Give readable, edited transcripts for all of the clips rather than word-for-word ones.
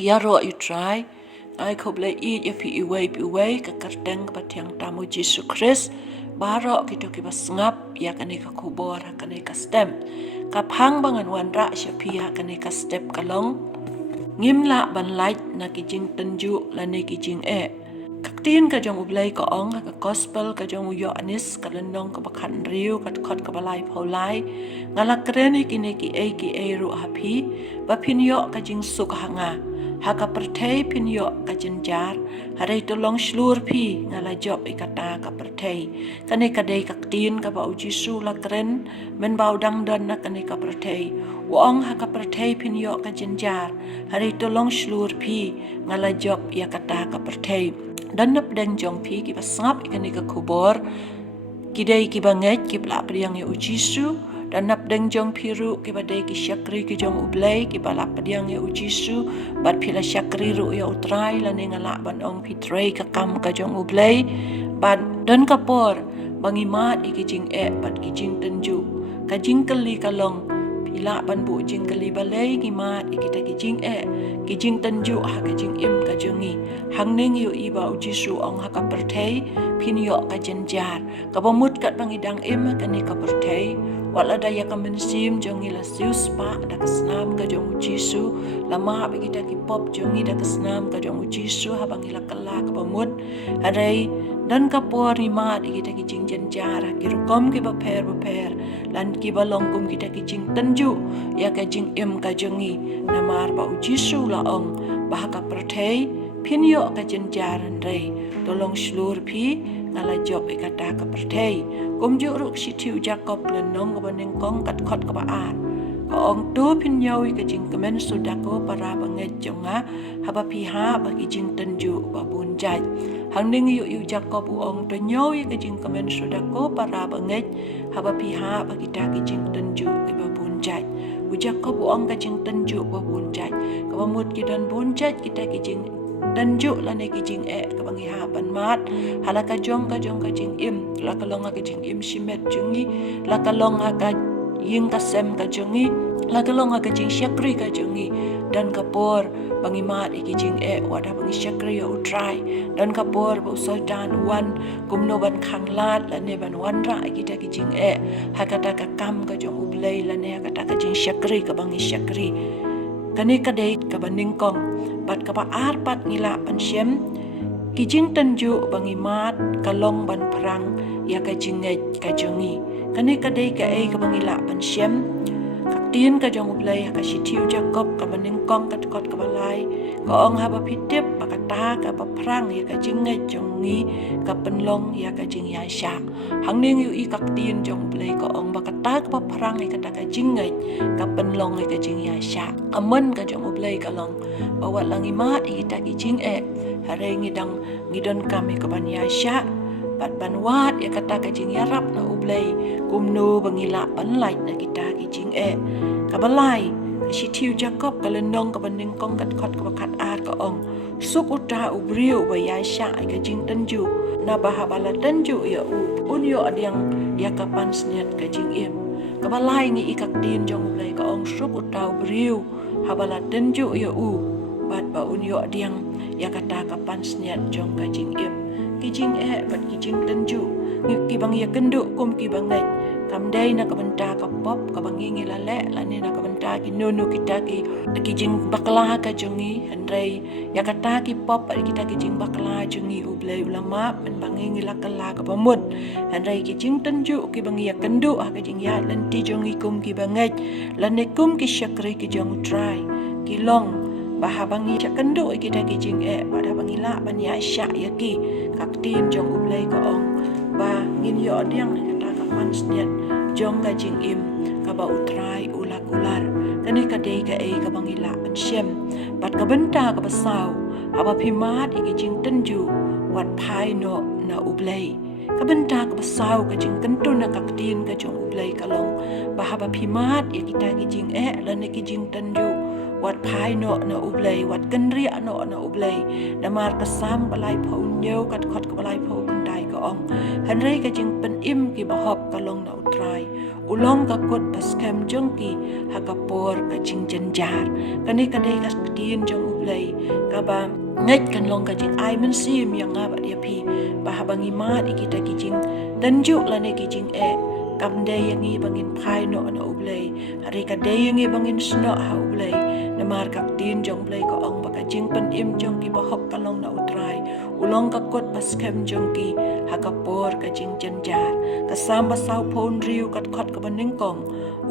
ya ro you try ai khop le i ya pi iway ka karteng ka batyang tamu Jesus Christ baro kito ki basngap ya kane ka kubor kane ka stem ka phang bangan wan ra sha pi ya kane ka step kalong ngim la ban light na ki jing tanju la ne ki jing kaktin ka jong ublay ka ong ka gospel ka jong uyo anis ka landong ka bakhan riu ka khot ka balai phaulai ngala kreni ki ru happy ba pinyo ka jing suk hanga haka perthei pinyo ka jenjar harai to long slur phi ngala job ikata ka perthei kane ka dei kaktin ka ba ujisu la kren men bau dang don na kane ka perthei wong haka perthei pinyo ka jenjar harai to long slur phi ngala job yakata ka perthei dan nap deng jong phi ki basngap ikane ka kubor kidai ki banget ki bla priang ya ujisu dan nap deng jong piru ki badai ki syakri ki jong ublay ki balap padiang ya ujisu bat pila syakri ru ya utrai la ngala ban ong pitray ka kam ka jong ublay bat dan kapor bangimat iki jing bat ki jing tenju ka jing kali kalong pila ban bu jing kali balay ki mat iki ta ki jing tenju ha ka jing im ka jongi hang ning yu iba ujisu ong ha ka perthei pinyo ka jenjar ka bamut kat bangidang im ka ni ka perthei wala daya ka mensim jongi la sius pa da kasnam ka jong ujisu lama bagi kita ki pop jongi da kasnam ka jong ujisu habang ila kala ka bamut harai dan kapor rimat kita ki jing jenjar ki rukom ki baper lan ki balong kum kita ki jing tenju ya ka jing im ka jongi namar ba ujisu la ong bah ka perthei pinyo ka jenjar rei tolong slur pi ngala job ikata ka perthei kum ju ruk si tiu Jacob len nong ka baning kong kat khot ka baan ka ong tu pinyo ka jing kemen sudako para banget jonga haba pi ha ba ki jing tenju ba bun jai hang ning yu Jacob u ong to nyoy ka jing kemen sudako para banget haba pi ha ba kita ki jing tenju ba bun jai u Jacob u ong ka jing tenju ba bun jai ka bamut ki dan bun jai kita ki jing tenju la ne ki jing ka bangi ha ban mat hala ka jong ka jing im la ka long ka jing im shimet jungi la ka long ka ying ka sem ka jungi la ka long ka jing syakri ka jungi dan kapor bangi mat iki jing wada bangi syakri ya utrai dan kapor bu sultan wan kumno ban khang lat la ne ban wan ra kita ki jing ha kata ka kam ka jong ublay la ne kata ka jing syakri ka bangi syakri kani kadai ka baning kong bat ka baar pat ngila pan syem ki jing tenju bangi mat kalong ban perang ya ka jinget ka jongi kani kadai ka ka bangila pan syem kaktin ka jong ublay ka sitiu Jacob ka baning kong ka kot ka balai ka ong haba pitip pakata ka perang ya ka jinget jongi ka penlong ya ka jing ya sya hang ning yu kaktin jong ublay ka ong bakata ka perang ya ka jinget ka penlong ya ka jing ya sya amen ka jong ublay ka long bawa langimat ita ki jing hare ngidon kami ke ban ya sya bat banwat ya kata ka jing yarap na ublay kumno bangila panlait na kita ki jing ka balai ka sitiu Jacob ka lendong ka baning kong kat khot ka bakat ka ong suk uta ubriu ba ya sya ka jing tenju na bahabala tenju ya unyo adyang ya kapan sniat ka jing im ka balai ngi ikak din jong ublay ka ong suk uta ubriu habala tenju ya bat ba unyo adyang ya kata kapan sniat jong ka jing im ki jing bat ki jing tenju ki bang ya kendu kum ki bangai kam dai na ka banta ka pop ka bangi ngi la ne na ka banta ki nunu kita ki jing bakla ka jongi andrei ya kata ki pop kita ki jing bakla jongi ublay ulama men bangi ngi la kala ka pamut andrei ki jing tenju ki bangi ya kendu ka jing ya lenti jongi kum ki bangai ne kum ki syakri ki jong try ki long bahabangi kendu kita ki jing pada bangila ban ya sya ya ki kaktin jong ublay ka ong ba ngin yo diang kata kapan sniat jong ka jing im ka ba utrai ulak ular kani ka dei ka ka bangila ban syem bat ka benta ka basau aba phimat iki jing tenju wat phai no na ublay ka benta ka basau ka jing kentu na kaktin ka jong ublay ka long bahaba phimat ya kita ki jing lan ki jing tenju wat phai no na ublay wat kenria no na ublay namar kasam balai phau nyeu kat khot ka balai phau bandai ka ong hanrei ka jing pen im ki bahop kalong na utrai ulong ka kot paskem jong ki hakapor ka jing jenjar kani kadai ka tin jong ublei ka ba ngai kan long ka jing ai men sim yang ngap dia pi bahabangi mat ikita ki jing danjuk lane ki jing kam day yang i bangin phai no na ublei hari ka day yang i bangin sno ha ublei na mar kak tin jong blei ko ong baka jing pen im jong ki bahop kalong na utrai ulong ka kot paskem jong ki hakapor ka jing jenjar ka samba sau pon riu kat khot ka baning kong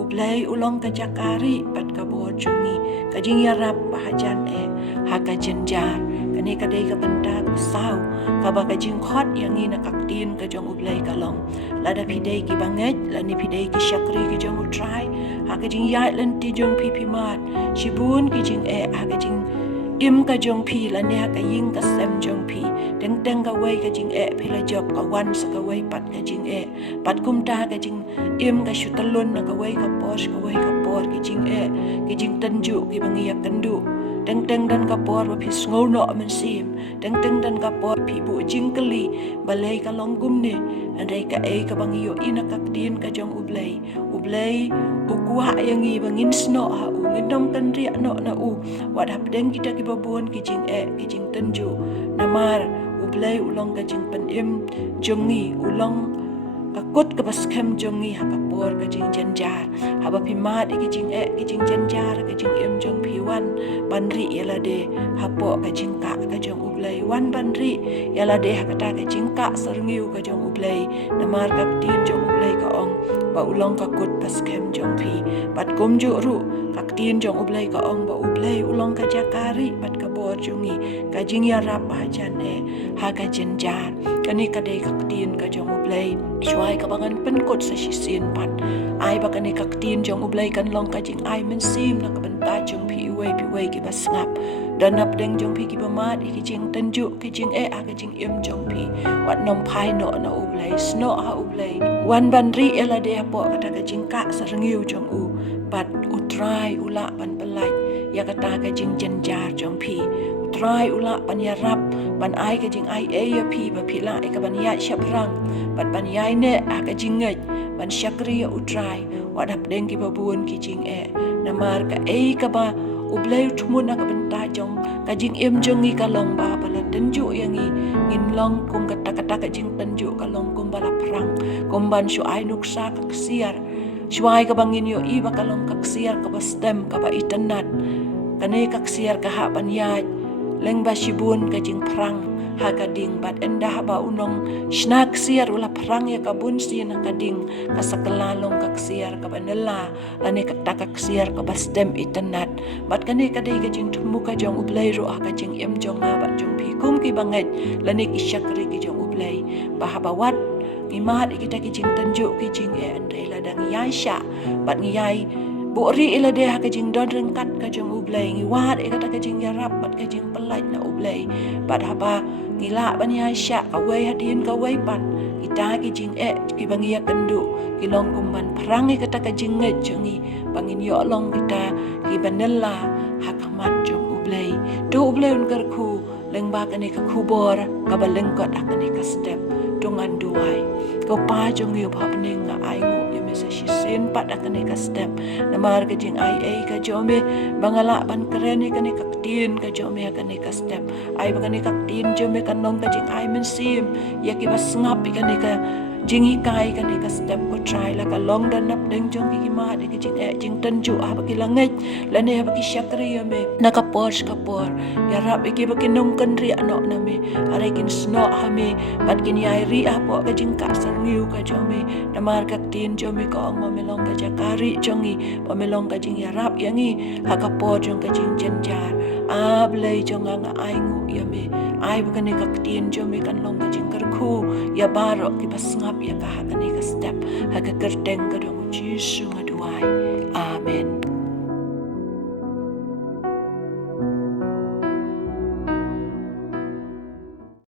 ublei ulong ka jakari pat ka bor jungi ka jing yarap bahajan haka jenjar kani ka day ka benda sau ka baka jing khot yang i na kak tin ka jong ublei kalong lada pidei ki banget lani pidei ki syakri ki jong utrai haka jing yai lan ti jong pipi mat shibun ki jing haka jing im ka jong pi lani haka ying ka sem jong pi teng ka wei ka jing pila job ka wan sa ka wei pat ka jing pat kum ta ka jing im ka shutalun na ka wei ka pos ka wei ka por ki jing tanju ki bangi ya kandu teng dan kapor wa phi ngau no men sim teng dan kapor phi bu jing kali balai ka long gum ne andai ka ka bangi yo ina ka tin ka jong ublei ukwa yang i bangin sno ha u ngidom kan ri no na u wad hap deng kita ki babon ki jing tanju namar ublei ulong ka jing pen im jongi ulong kakut ka baskem jongi ha kapor ka jing jenjar haba pimat ki jing jenjar ka jing im jong piwan banri yala de hapo ka jing ka jong ublei wan banri yala de hakata ka jing ka sarngiu ka jong ublei namar ka tin jong ublei ka ong ba ulong kakut baskem jong pi pat kum ju ru ka tin jong ublei ka ong ba ublei ulong ka jakari pat ka bor jongi ka jing yarap hajan ha ka jenjar kani ka de ka tin ka jong ublei shwai ka bangan penkot sa sisin pat ai ba kani ka tin jong ublei kan long ka jing ai men sim na ka benta jong pi wei ki basngap danap deng jong pi ki bamat ki jing tanju ki jing ka jing im jong pi wat nom phai no na ublei sno ha ublei wan banri ela de apo kata ka jing ka sarngiu jong u pat utrai ula pan pelai ya kata ka jing jenjar jong pi utrai ula pan yarap ban ai ka jing ai ya pi ba pila ka ban ya shaprang pat ban yai ne ka jing ngai ban syakri ya utrai wadap deng ki babun ki jing namar ka ka ba ublei tumun ka benta jong ka jing im jong i kalong ba bala tenju yang i ngin long kum kata ka jing tenju kalong kum bala perang kum ban shu ai nuksa ka ksiar shuai ka bangin yo i ba kalong ka ksiar ka bastem ka ba itanat kane ka ksiar ka ha ban yai leng ba shibun ka jing perang ha ka ding bat endah ba unong snak siar ula perang ya ka bun si na ka ding ka sakalalong ka siar ka banela lani ka takak siar ka bastem itanat bat kane ka dei ka jing tumu ka jong ublei ro ka jing em jong ha bat jong pikum ki banget lani ki syakri ki jong ublei bahabawat ngimat kita ki jing tanju ki jing andai ladang yaisha bat ngiyai Bori ila dia ka jing don rengkat ka jong ublei ngiwat kata ka jing yarap bat ka jing pelai na ublei bat haba ngila ban ya sya ka wei hadin ka wei pan kita ki jing ki bangi ya kendu ki long kumban perang kata ka jing ngai jongi bangin yo long kita ki banella hakamat jong ublei do ublei un karku leng ba ka ni ka kubor ka baleng kot akani ka step dongan duai ko pa jong yo pa pening nga ai ngu sa sisin pat akan ka step namar ka jing ai ka jome bangala ban keren ka ni ka tin ka jome akan ka step ai ba ka ni ka tin jome kan nong ka jing ai men sim ya ki bas ngap ka ni ka jing kai ka ni ka step ko try la ka long dan nap deng jong ki ma de ka jing tanju ba ki langai la ne ba ki syakri ya me na ka por ya rap ki ba ki nong kan ri ano na me are kin sno ha me pat kin ai ri po ka jing ka sarniu ka jome namar ka tin jome ko ang mamelong ka jakari jongi pamelong ka jing yarap yangi hakapo jong ka jing jenjar ablay jong nga aingu yame ai bukan ka tin jome kan long ka jing karku ya baro ki pasngap ya ka hakani ka step hakakerteng ka dong jisu ngaduai amen.